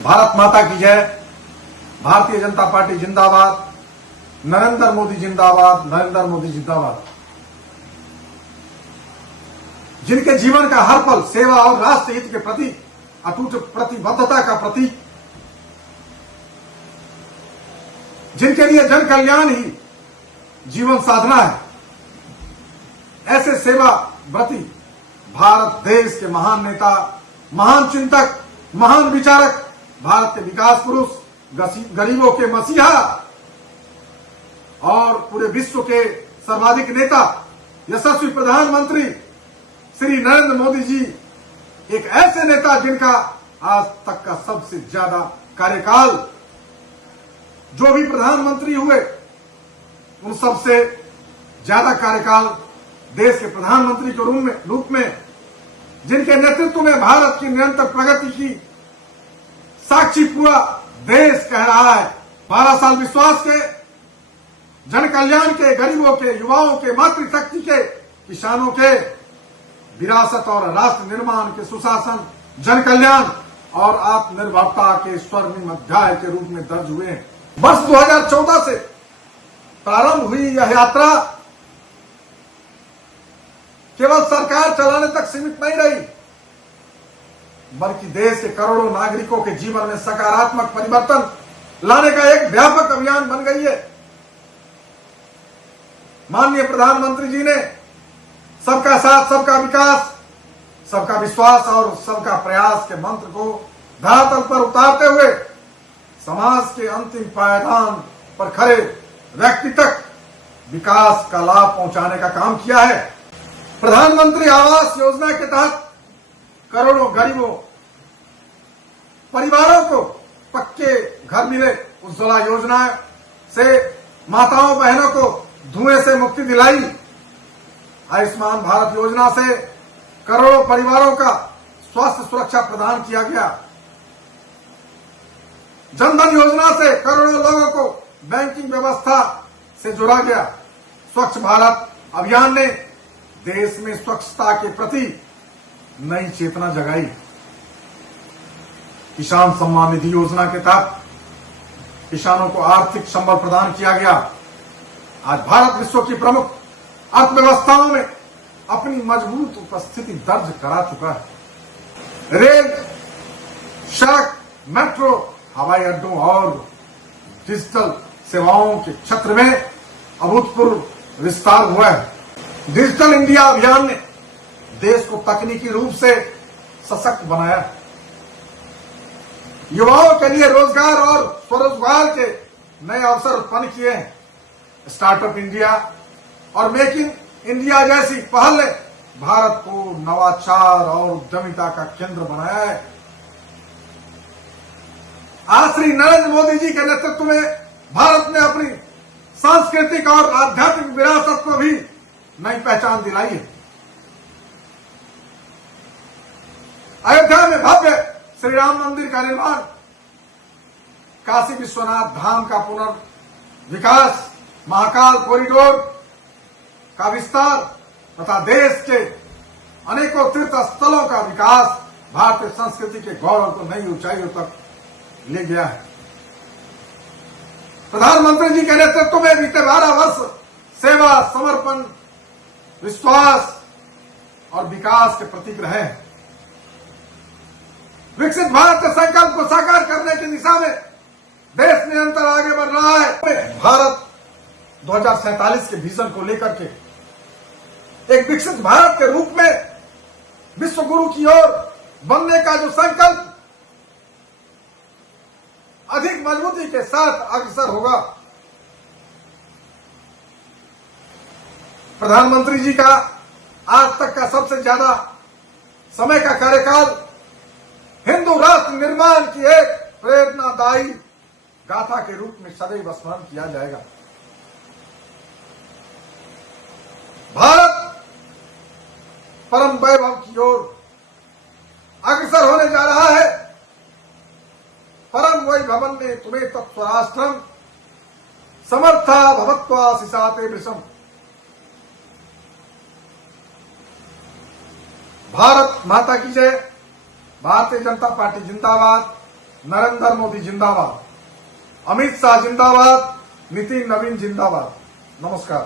भारत माता की जय। भारतीय जनता पार्टी जिंदाबाद। नरेंद्र मोदी जिंदाबाद। नरेंद्र मोदी जिंदाबाद। जिनके जीवन का हर पल सेवा और राष्ट्र हित के प्रति अटूट प्रतिबद्धता का प्रतीक, जिनके लिए जन कल्याण ही जीवन साधना है, ऐसे सेवा व्रती भारत देश के महान नेता, महान चिंतक, महान विचारक, भारत के विकास पुरुष, गरीबों के मसीहा और पूरे विश्व के सर्वाधिक नेता, यशस्वी प्रधानमंत्री श्री नरेंद्र मोदी जी एक ऐसे नेता जिनका आज तक का सबसे ज्यादा कार्यकाल, जो भी प्रधानमंत्री हुए उन सबसे ज्यादा कार्यकाल देश के प्रधानमंत्री के रूप में जिनके नेतृत्व में भारत की निरंतर प्रगति की साक्षी पूरा देश कह रहा है। 12 साल विश्वास के, जन कल्याण के, गरीबों के, युवाओं के, मातृशक्ति के, किसानों के, विरासत और राष्ट्र निर्माण के, सुशासन, जन कल्याण और आत्मनिर्भरता के स्वर्णिम अध्याय के रूप में दर्ज हुए हैं। वर्ष 2014 से प्रारंभ हुई यह यात्रा केवल सरकार चलाने तक सीमित नहीं रही, बल्कि देश के करोड़ों नागरिकों के जीवन में सकारात्मक परिवर्तन लाने का एक व्यापक अभियान बन गई है। माननीय प्रधानमंत्री जी ने सबका साथ, सबका विकास, सबका विश्वास और सबका प्रयास के मंत्र को धरातल पर उतारते हुए समाज के अंतिम पायदान पर खड़े व्यक्ति तक विकास का लाभ पहुंचाने का काम किया है। प्रधानमंत्री आवास योजना के तहत करोड़ों गरीबों परिवारों को पक्के घर मिले। उज्ज्वला योजना से माताओं बहनों को धुएं से मुक्ति दिलाई। आयुष्मान भारत योजना से करोड़ों परिवारों का स्वास्थ्य सुरक्षा प्रदान किया गया। जनधन योजना से करोड़ों लोगों को बैंकिंग व्यवस्था से जोड़ा गया। स्वच्छ भारत अभियान ने देश में स्वच्छता के प्रति नई चेतना जगाई। किसान सम्मान निधि योजना के तहत किसानों को आर्थिक संबल प्रदान किया गया। आज भारत विश्व की प्रमुख अर्थव्यवस्थाओं में अपनी मजबूत उपस्थिति दर्ज करा चुका है। रेल, सड़क, मेट्रो, हवाई अड्डों और डिजिटल सेवाओं के क्षेत्र में अभूतपूर्व विस्तार हुआ है। डिजिटल इंडिया अभियान ने देश को तकनीकी रूप से सशक्त बनाया। युवाओं के लिए रोजगार और स्वरोजगार के नए अवसर उत्पन्न किए हैं। स्टार्टअप इंडिया और मेक इन इंडिया जैसी पहल ने भारत को नवाचार और उद्यमिता का केंद्र बनाया है। आज श्री नरेंद्र मोदी जी के नेतृत्व में भारत ने अपनी सांस्कृतिक और आध्यात्मिक विरासत को भी नई पहचान दिलाई है। अयोध्या में भव्य श्री राम मंदिर का निर्माण, काशी विश्वनाथ धाम का पुनर्विकास, महाकाल कॉरिडोर का विस्तार तथा देश के अनेकों तीर्थ स्थलों का विकास भारतीय संस्कृति के गौरव को नई ऊंचाइयों तक ले गया है। प्रधानमंत्री जी के नेतृत्व में बीते 12 वर्ष सेवा, समर्पण, विश्वास और विकास के प्रतीक रहे हैं। विकसित भारत के संकल्प को साकार करने की दिशा में देश निरंतर आगे बढ़ रहा है। भारत 2047 के विजन को लेकर के एक विकसित भारत के रूप में विश्व गुरु की ओर बनने का जो संकल्प अधिक मजबूती के साथ अग्रसर होगा। प्रधानमंत्री जी का आज तक का सबसे ज्यादा समय का कार्यकाल हिंदू राष्ट्र निर्माण की एक प्रेरणादायी गाथा के रूप में सदैव स्मरण किया जाएगा। भारत परम वैभव की ओर अग्रसर होने जा रहा है। परम वैभवन ने तुम्हें तत्वराष्ट्रम समर्था भवत्वा शिशाते वृषम। भारत माता की जय। भारतीय जनता पार्टी जिंदाबाद। नरेंद्र मोदी जिंदाबाद, अमित शाह जिंदाबाद, नितिन नवीन जिंदाबाद। नमस्कार।